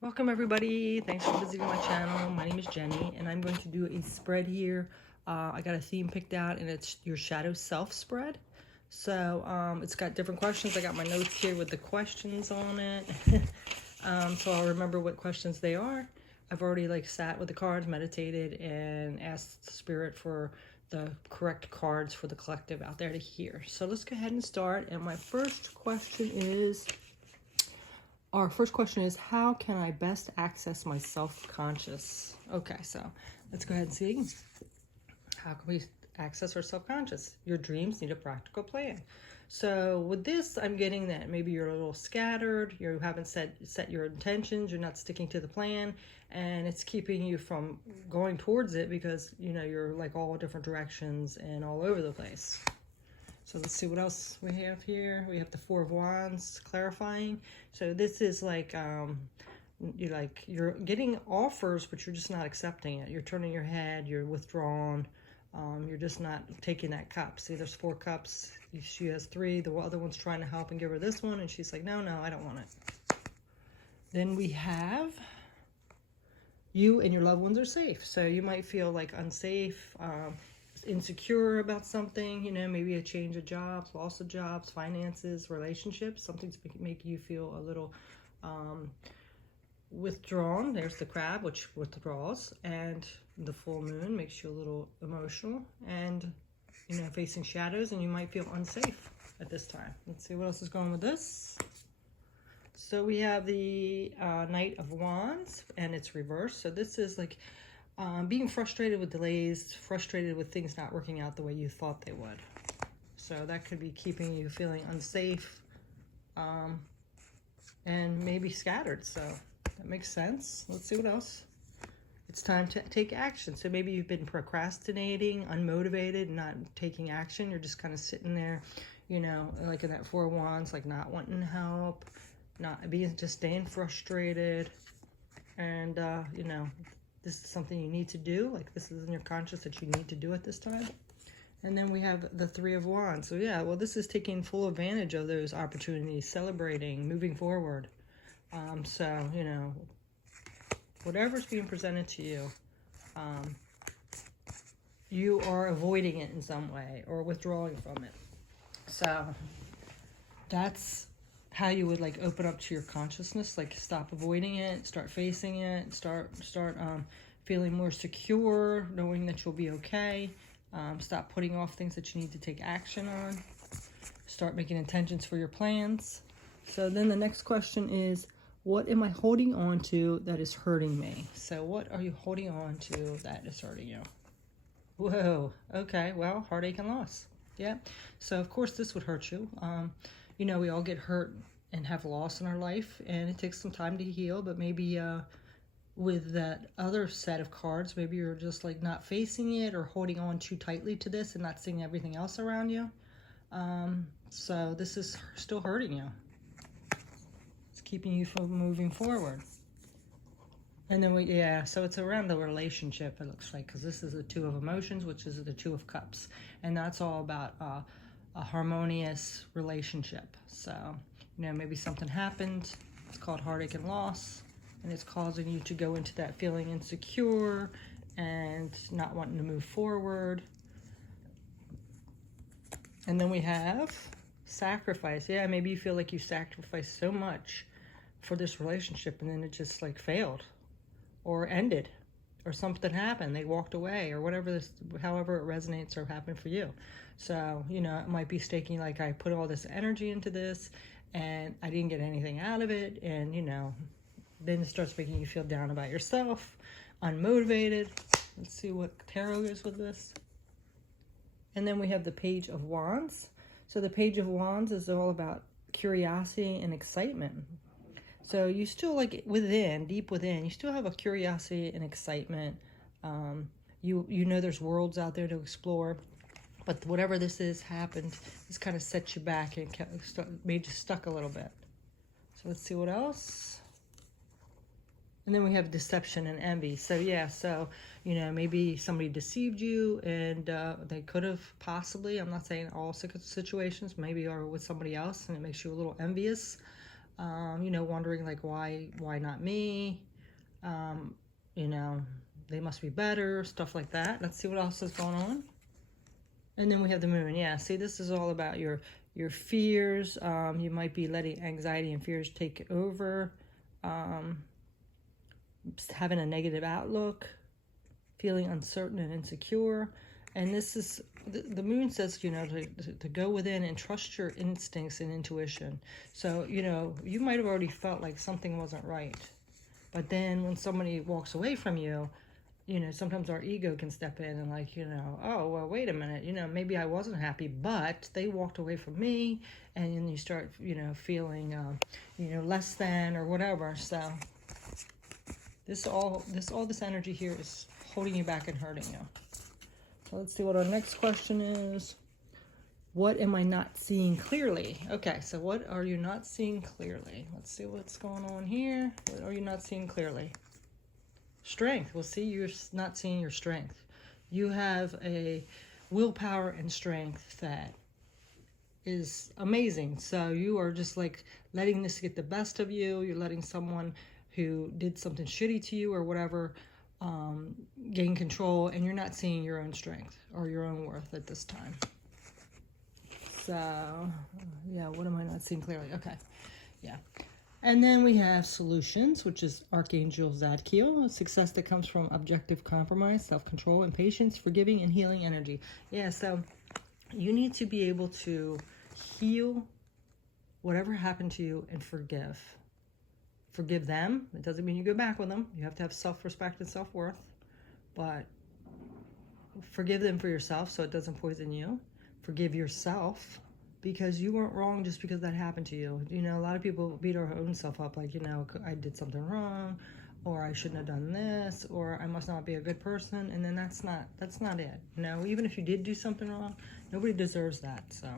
Welcome everybody. Thanks for visiting my channel. My name is Jenny and I'm going to do a spread here. I got a theme picked out and it's your shadow self spread. So it's got different questions. I got my notes here with the questions on it. So I'll remember what questions they are. I've already sat with the cards, meditated, and asked Spirit for the correct cards for the collective out there to hear. So let's go ahead and start. And my first question is, our first question is, how can I best access my self-conscious? Okay, so let's go ahead and see. How can we access our self-conscious? Your dreams need a practical plan. So with this, I'm getting that maybe you're a little scattered, you haven't set your intentions, you're not sticking to the plan, and it's keeping you from going towards it because, you're like all different directions and all over the place. So let's see what else we have here. We have the Four of Wands clarifying. So this is you're getting offers, but you're just not accepting it. You're turning your head, you're withdrawn, you're just not taking that cup. See, there's 4 cups. She has 3. The other one's trying to help and give her this one, and she's like, no, I don't want it. Then we have you and your loved ones are safe. So you might feel unsafe, insecure about something, maybe a change of jobs, loss of jobs, finances, relationships, something to make you feel a little withdrawn. There's the Crab, which withdraws, and the full moon makes you a little emotional and facing shadows, and you might feel unsafe at this time. Let's see what else is going with this. So we have the Knight of Wands, and it's reversed. So this is being frustrated with delays, frustrated with things not working out the way you thought they would. So that could be keeping you feeling unsafe and maybe scattered. So that makes sense. Let's see what else. It's time to take action. So maybe you've been procrastinating, unmotivated, not taking action. You're just kind of sitting there, like in that Four of Wands, not wanting to help, just staying frustrated. And, this is something you need to do. This is in your conscious that you need to do at this time. And then we have the Three of Wands. So yeah, well, this is taking full advantage of those opportunities, celebrating, moving forward. So, whatever's being presented to you, you are avoiding it in some way or withdrawing from it. So that's how you would open up to your consciousness, stop avoiding it, start facing it, start feeling more secure, knowing that you'll be okay. Stop putting off things that you need to take action on. Start making intentions for your plans. So then the next question is, what am I holding on to that is hurting me? So what are you holding on to that is hurting you? Whoa, okay, well, heartache and loss. Yeah, so of course this would hurt you. We all get hurt and have loss in our life, and it takes some time to heal, but maybe with that other set of cards, maybe you're just not facing it or holding on too tightly to this and not seeing everything else around you. So this is still hurting you. It's keeping you from moving forward. And then so it's around the relationship, it looks like, because this is the Two of Emotions, which is the Two of Cups. And that's all about a harmonious relationship. So, maybe something happened. It's called heartache and loss. And it's causing you to go into that feeling insecure and not wanting to move forward. And then we have sacrifice. Yeah, maybe you feel like you sacrificed so much for this relationship and then it just failed or ended or something happened. They walked away or whatever however it resonates or happened for you. So, it might be staking I put all this energy into this and I didn't get anything out of it. And, then it starts making you feel down about yourself, unmotivated. Let's see what tarot is with this. And then we have the Page of Wands. So the Page of Wands is all about curiosity and excitement. So you still deep within, you still have a curiosity and excitement. You know there's worlds out there to explore. But whatever this is happened, it's kind of set you back and made you stuck a little bit. So let's see what else. And then we have deception and envy. So yeah, maybe somebody deceived you and they could have possibly, I'm not saying all situations, maybe are with somebody else and it makes you a little envious You know, wondering like, why not me? You know, they must be better, stuff like that. Let's see what else is going on. And then we have the moon. Yeah, see, this is all about your fears. You might be letting anxiety and fears take over. Having a negative outlook, feeling uncertain and insecure. And this is, the moon says, you know, to go within and trust your instincts and intuition. So, you know, you might have already felt like something wasn't right. But then when somebody walks away from you, you know, sometimes our ego can step in and like, you know, oh, well, wait a minute, you know, maybe I wasn't happy, but they walked away from me. And then you start, you know, feeling, you know, less than or whatever. So this energy here is holding you back and hurting you. So let's see what our next question is. What am I not seeing clearly? Okay, so what are you not seeing clearly? Let's see what's going on here. What are you not seeing clearly? Strength. Well, see, you're not seeing your strength. You have a willpower and strength that is amazing. So you are just like letting this get the best of you. You're letting someone who did something shitty to you or whatever gain control, and you're not seeing your own strength or your own worth at this time. So yeah, what am I not seeing clearly? Okay, yeah. And then we have solutions, which is Archangel Zadkiel, a success that comes from objective compromise, self-control, and patience, forgiving and healing energy. Yeah, so you need to be able to heal whatever happened to you and forgive. Forgive them. It doesn't mean you go back with them. You have to have self-respect and self-worth. But forgive them for yourself so it doesn't poison you. Forgive yourself because you weren't wrong just because that happened to you. You know, a lot of people beat our own self up like, you know, I did something wrong, or I shouldn't have done this, or I must not be a good person. And then that's not it. You know, even if you did do something wrong, nobody deserves that. So,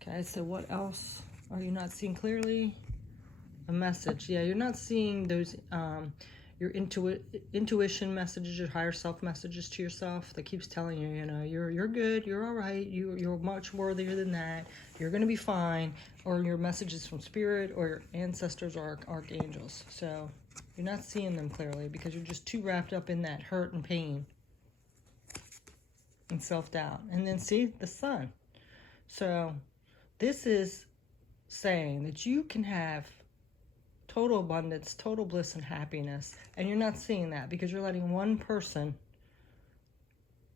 okay, so what else are you not seeing clearly? A message. Yeah, you're not seeing those your intuition messages, your higher self messages to yourself that keeps telling you, you know, you're good, you're all right, you're much worthier than that, you're gonna be fine, or your messages from spirit or your ancestors or archangels. So you're not seeing them clearly because you're just too wrapped up in that hurt and pain and self-doubt. And then see the sun. So this is saying that you can have total abundance, total bliss and happiness, and you're not seeing that because you're letting one person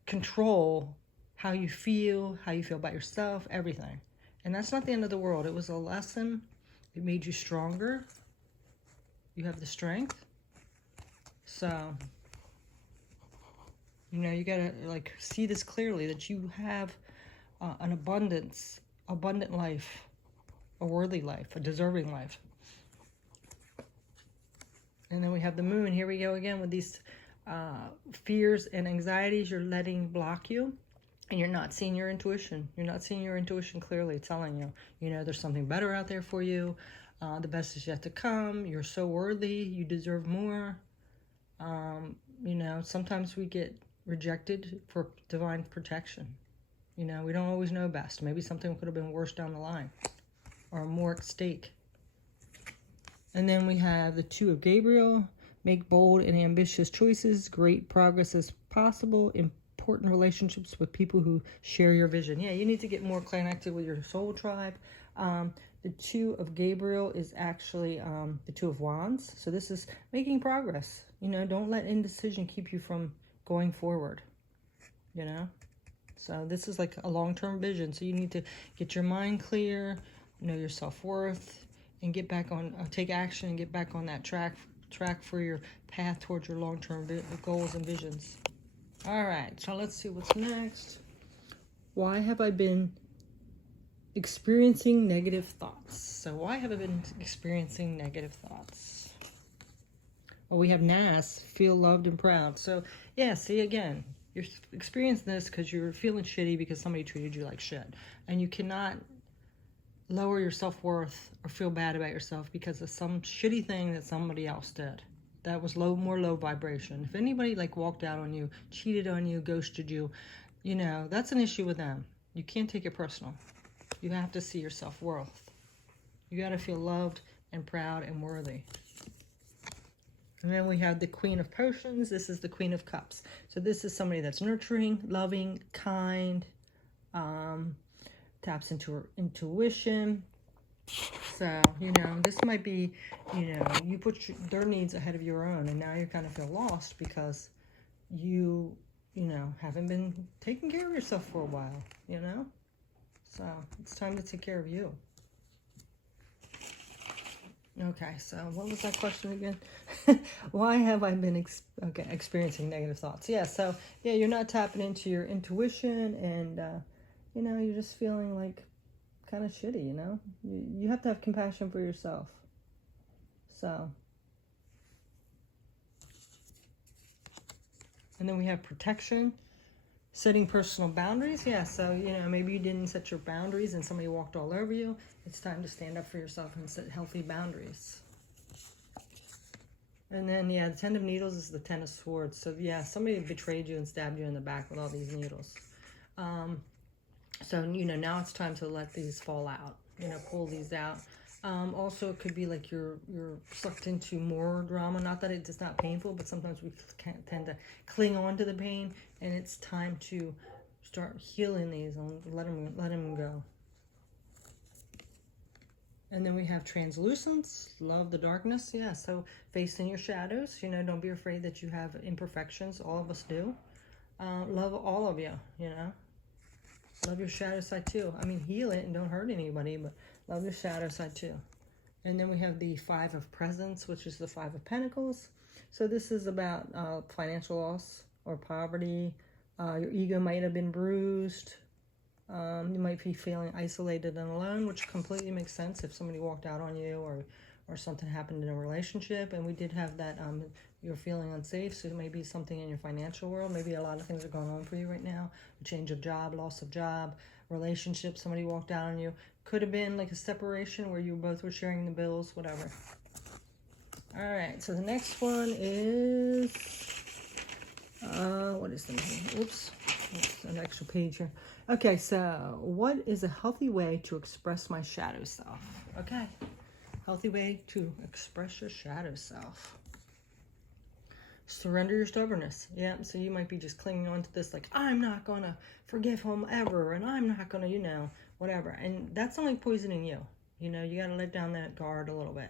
control how you feel about yourself, everything. And that's not the end of the world. It was a lesson. It made you stronger. You have the strength. So, you know, you gotta like see this clearly, that you have an abundant life, a worthy life, a deserving life. And then we have the moon. Here we go again with these fears and anxieties you're letting block you. And you're not seeing your intuition. You're not seeing your intuition clearly telling you, you know, there's something better out there for you. The best is yet to come. You're so worthy. You deserve more. You know, sometimes we get rejected for divine protection. You know, we don't always know best. Maybe something could have been worse down the line or more at stake. And then we have the Two of Gabriel. Make bold and ambitious choices. Great progress is possible. Important relationships with people who share your vision. Yeah, you need to get more connected with your soul tribe. The Two of Gabriel is actually the Two of Wands. So this is making progress. You know, don't let indecision keep you from going forward. You know? So this is like a long-term vision. So you need to get your mind clear, know your self-worth, and get back on, take action and get back on that track for your path towards your long-term goals and visions. All right, so let's see what's next. Why have I been experiencing negative thoughts? So why have I been experiencing negative thoughts? Well, we have Nas, feel loved and proud. So yeah, see again, you're experiencing this because you're feeling shitty because somebody treated you like shit. And you cannot lower your self-worth or feel bad about yourself because of some shitty thing that somebody else did. That was more low vibration. If anybody like walked out on you, cheated on you, ghosted you, you know, that's an issue with them. You can't take it personal. You have to see your self-worth. You got to feel loved and proud and worthy. And then we have the Queen of Potions. This is the Queen of Cups. So this is somebody that's nurturing, loving, kind, taps into her intuition. So, you know, this might be, you know, you put their needs ahead of your own, and now you kind of feel lost because you know, haven't been taking care of yourself for a while, you know? So it's time to take care of you. Okay, so what was that question again? Why have I been experiencing negative thoughts? Yeah, so yeah, you're not tapping into your intuition, and you know, you're just feeling like kind of shitty, you know? You have to have compassion for yourself. So, and then we have protection. Setting personal boundaries, yeah, so, you know, maybe you didn't set your boundaries and somebody walked all over you. It's time to stand up for yourself and set healthy boundaries. And then, yeah, the Ten of Needles is the Ten of Swords. So, yeah, somebody betrayed you and stabbed you in the back with all these needles. So, you know, now it's time to let these fall out, you know, pull these out. Also, it could be like you're sucked into more drama. Not that it's not painful, but sometimes we tend to cling on to the pain, and it's time to start healing these and let them go. And then we have translucence, love the darkness. Yeah, so facing your shadows. You know, don't be afraid that you have imperfections. All of us do. Love all of you, you know. Love your shadow side too. I mean, heal it and don't hurt anybody, but love your shadow side too. And then we have the Five of Presents, which is the Five of Pentacles. So this is about financial loss or poverty. Your ego might have been bruised. You might be feeling isolated and alone, which completely makes sense if somebody walked out on you or something happened in a relationship. And we did have that, you're feeling unsafe, so it may be something in your financial world. Maybe a lot of things are going on for you right now. A change of job, loss of job, relationship, somebody walked out on you. Could have been like a separation where you both were sharing the bills, whatever. All right, so the next one is, what is the name? Oops, an extra page here. Okay, so what is a healthy way to express my shadow self? Okay, healthy way to express your shadow self. Surrender your stubbornness. Yeah, so you might be just clinging on to this like, I'm not going to forgive him ever, and I'm not going to, you know, whatever. And that's only poisoning you. You know, you got to let down that guard a little bit.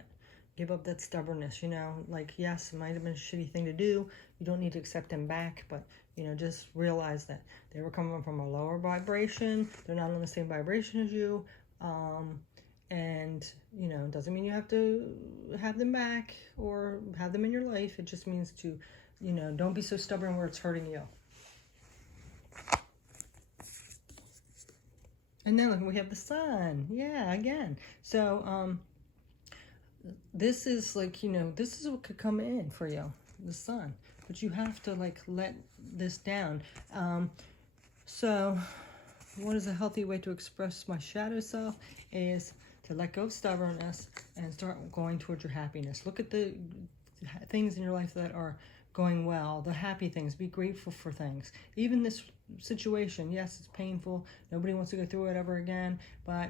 Give up that stubbornness, you know. Like, yes, it might have been a shitty thing to do. You don't need to accept them back, but, you know, just realize that they were coming from a lower vibration. They're not on the same vibration as you. And, you know, it doesn't mean you have to have them back or have them in your life. It just means to, you know, don't be so stubborn where it's hurting you. And then look, we have the Sun. Yeah, again. So, this is like, you know, this is what could come in for you, the Sun. But you have to, like, let this down. So, what is a healthy way to express my shadow self is to let go of stubbornness and start going towards your happiness. Look at the things in your life that are going well, the happy things. Be grateful for things. Even this situation, yes, it's painful. Nobody wants to go through it ever again, but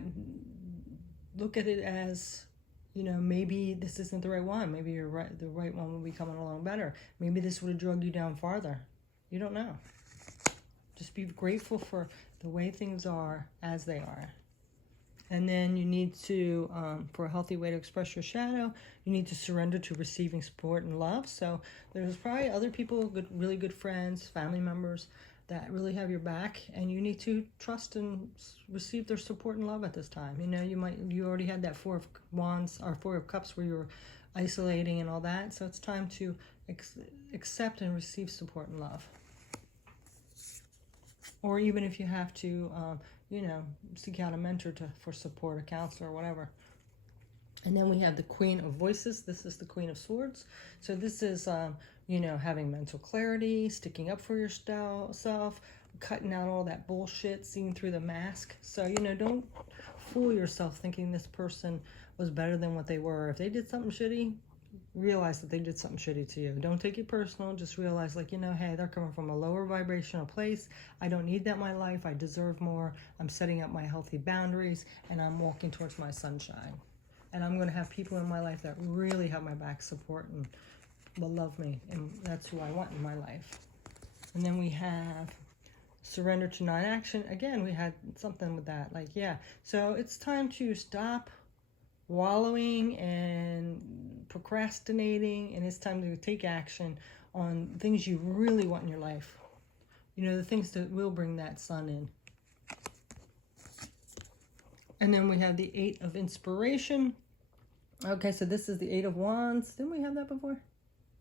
look at it as, you know, maybe this isn't the right one. Maybe you're right, the right one will be coming along better. Maybe this would have drugged you down farther. You don't know. Just be grateful for the way things are as they are. And then you need to, for a healthy way to express your shadow, you need to surrender to receiving support and love. So there's probably other people, really good friends, family members that really have your back, and you need to trust and receive their support and love at this time. You know, you already had that Four of Wands or Four of Cups where you were isolating and all that. So it's time to accept and receive support and love. Or even if you have to, you know, seek out a mentor for support, a counselor, or whatever. And then we have the Queen of Voices. This is the Queen of Swords. So this is, you know, having mental clarity, sticking up for yourself, cutting out all that bullshit, seeing through the mask. So, you know, don't fool yourself thinking this person was better than what they were. If they did something shitty, realize that they did something shitty to you. Don't take it personal. Just realize, like, you know, hey, they're coming from a lower vibrational place. I don't need that in my life. I deserve more. I'm setting up my healthy boundaries, and I'm walking towards my sunshine. And I'm going to have people in my life that really have my back, support, and will love me. And that's who I want in my life. And then we have surrender to non-action. Again, we had something with that. Like, yeah. So it's time to stop wallowing and procrastinating. And it's time to take action on things you really want in your life. You know, the things that will bring that sun in. And then we have the 8 of inspiration. Okay, so this is the 8 of wands. Didn't we have that before?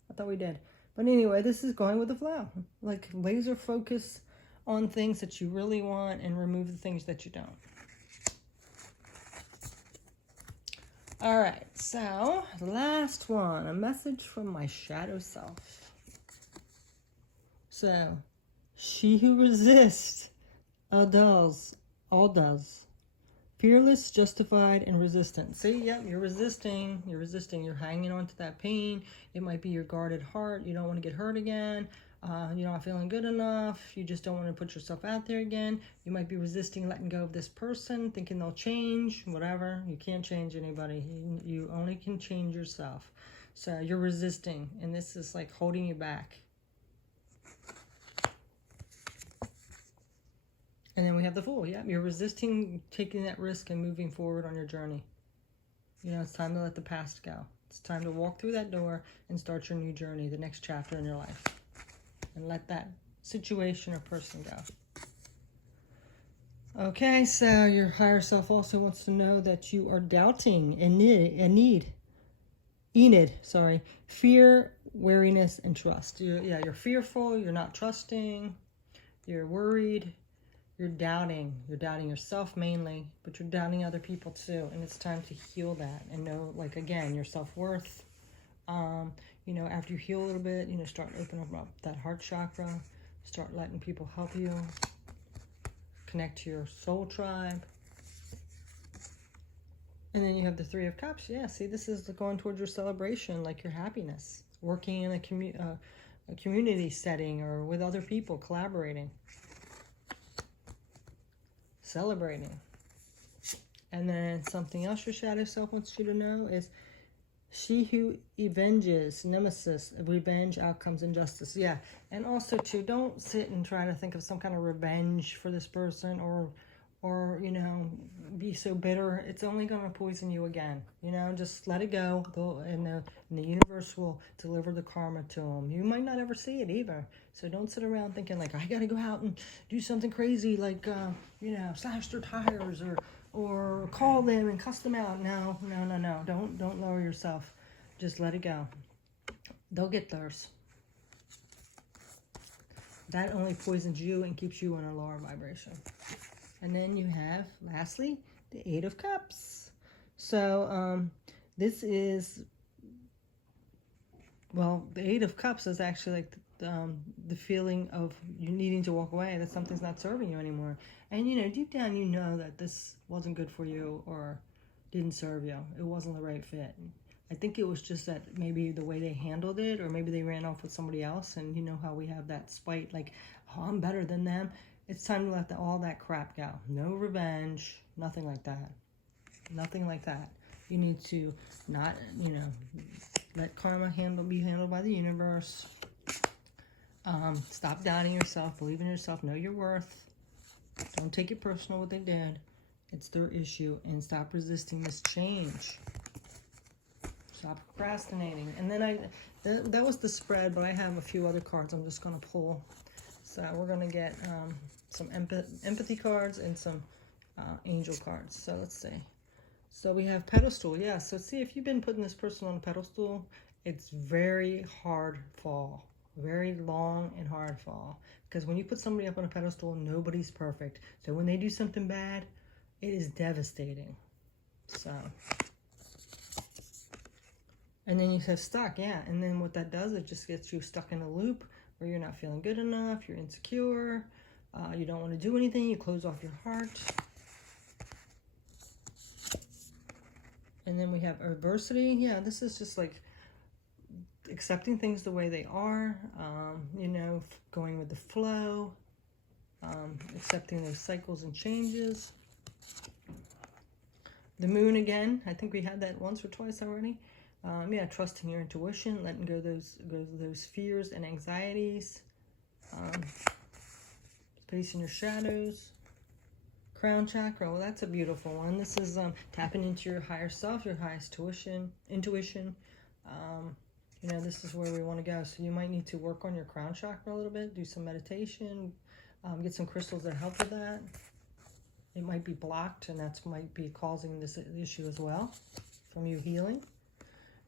I thought we did. But anyway, this is going with the flow. Like laser focus on things that you really want and remove the things that you don't. All right, so the last one, a message from my shadow self. So, she who resists all does. Fearless, justified, and resistant. See, yep, you're resisting, you're hanging on to that pain. It might be your guarded heart. You don't want to get hurt again. You're not feeling good enough. You just don't want to put yourself out there again. You might be resisting letting go of this person, thinking they'll change, whatever. You can't change anybody. You only can change yourself. So you're resisting, and this is like holding you back. And then we have the Fool. Yeah, you're resisting taking that risk and moving forward on your journey. You know, it's time to let the past go. It's time to walk through that door and start your new journey, the next chapter in your life. And let that situation or person go. Okay, so your higher self also wants to know that you are doubting and Enid, fear, wariness, and trust. You're fearful, you're not trusting, you're worried. You're doubting yourself mainly, but you're doubting other people too. And it's time to heal that and know, like, again, your self-worth. You know, after you heal a little bit, you know, start opening up that heart chakra, start letting people help you, connect to your soul tribe. And then you have the 3 of Cups. Yeah, see, this is going towards your celebration, like your happiness, working in a community setting or with other people, collaborating. Celebrating. And then something else your shadow self wants you to know is she who avenges, nemesis, revenge, outcomes, and justice. Yeah, and also too, don't sit and try to think of some kind of revenge for this person or you know, be so bitter. It's only going to poison you again. You know, just let it go, and the universe will deliver the karma to them. You might not ever see it either. So don't sit around thinking like, I got to go out and do something crazy, like you know, slash their tires or call them and cuss them out. No. Don't lower yourself. Just let it go. They'll get theirs. That only poisons you and keeps you in a lower vibration. And then you have, lastly, the 8 of Cups. So this is, well, the 8 of Cups is actually like the feeling of you needing to walk away, that something's not serving you anymore. And, you know, deep down you know that this wasn't good for you or didn't serve you. It wasn't the right fit. I think it was just that maybe the way they handled it, or maybe they ran off with somebody else, and you know how we have that spite, like, oh, I'm better than them. It's time to let all that crap go. No revenge, nothing like that. Nothing like that. You need to not, you know, let karma be handled by the universe. Stop doubting yourself, believe in yourself, know your worth. Don't take it personal what they did. It's their issue, and stop resisting this change. Stop procrastinating. And then that was the spread, but I have a few other cards I'm just going to pull. So we're going to get some empathy cards and some angel cards. So let's see. So we have pedestal. Yeah, so see, if you've been putting this person on a pedestal, it's very hard fall. Very long and hard fall. Because when you put somebody up on a pedestal, nobody's perfect. So when they do something bad, it is devastating. So... And then you have stuck, yeah. And then what that does, it just gets you stuck in a loop where you're not feeling good enough, you're insecure, you don't want to do anything, you close off your heart. And then we have adversity. Yeah, this is just like accepting things the way they are, you know, going with the flow, accepting those cycles and changes. The moon again, I think we had that once or twice already. Yeah, trusting your intuition, letting go those fears and anxieties. Facing your shadows. Crown chakra, well, that's a beautiful one. This is tapping into your higher self, your highest intuition. You know, this is where we want to go. So you might need to work on your crown chakra a little bit, do some meditation, get some crystals that help with that. It might be blocked, and that might be causing this issue as well from you healing.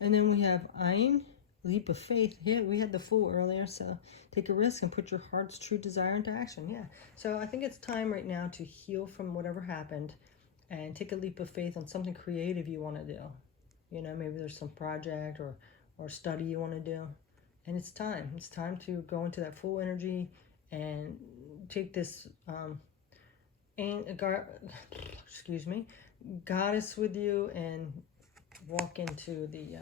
And then we have Ayin, leap of faith. Here we had the Fool earlier, so take a risk and put your heart's true desire into action. Yeah, so I think it's time right now to heal from whatever happened and take a leap of faith on something creative you want to do. You know, maybe there's some project or study you want to do, and it's time to go into that full energy and take this goddess with you and walk into the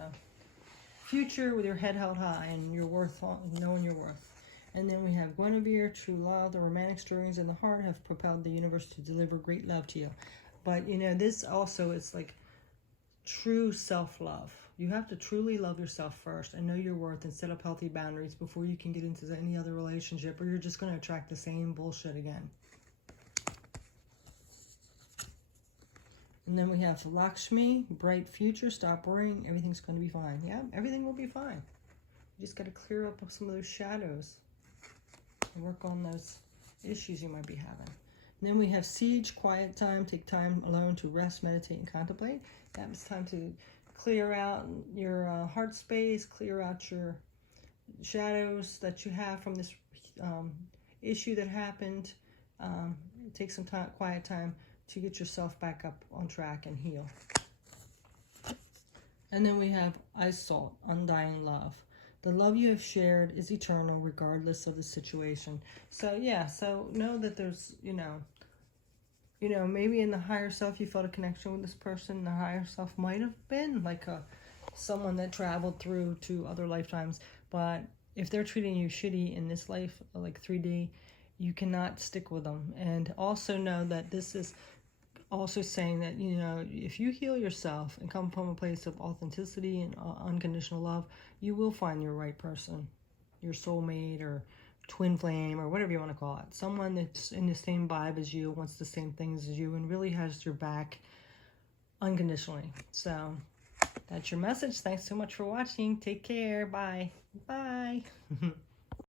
future with your head held high and your worth, knowing your worth. And then we have Guinevere, true love. The romantic stirrings in the heart have propelled the universe to deliver great love to you. But you know, this also is like true self-love. You have to truly love yourself first and know your worth and set up healthy boundaries before you can get into any other relationship, or you're just going to attract the same bullshit again. And then we have Lakshmi, bright future, stop worrying, everything's going to be fine. Yeah, everything will be fine. You just got to clear up some of those shadows and work on those issues you might be having. And then we have Siege, quiet time, take time alone to rest, meditate, and contemplate. That it's time to clear out your heart space, clear out your shadows that you have from this issue that happened. Take some time, quiet time, to get yourself back up on track and heal. And then we have Ice Salt, undying love. The love you have shared is eternal regardless of the situation. So yeah, so know that there's, you know, maybe in the higher self you felt a connection with this person. The higher self might have been like someone that traveled through to other lifetimes. But if they're treating you shitty in this life, like 3D, you cannot stick with them. And also know that this is also saying that, you know, if you heal yourself and come from a place of authenticity and unconditional love, you will find your right person, your soulmate or twin flame or whatever you want to call it. Someone that's in the same vibe as you, wants the same things as you, and really has your back unconditionally. So that's your message. Thanks so much for watching. Take care. Bye. Bye.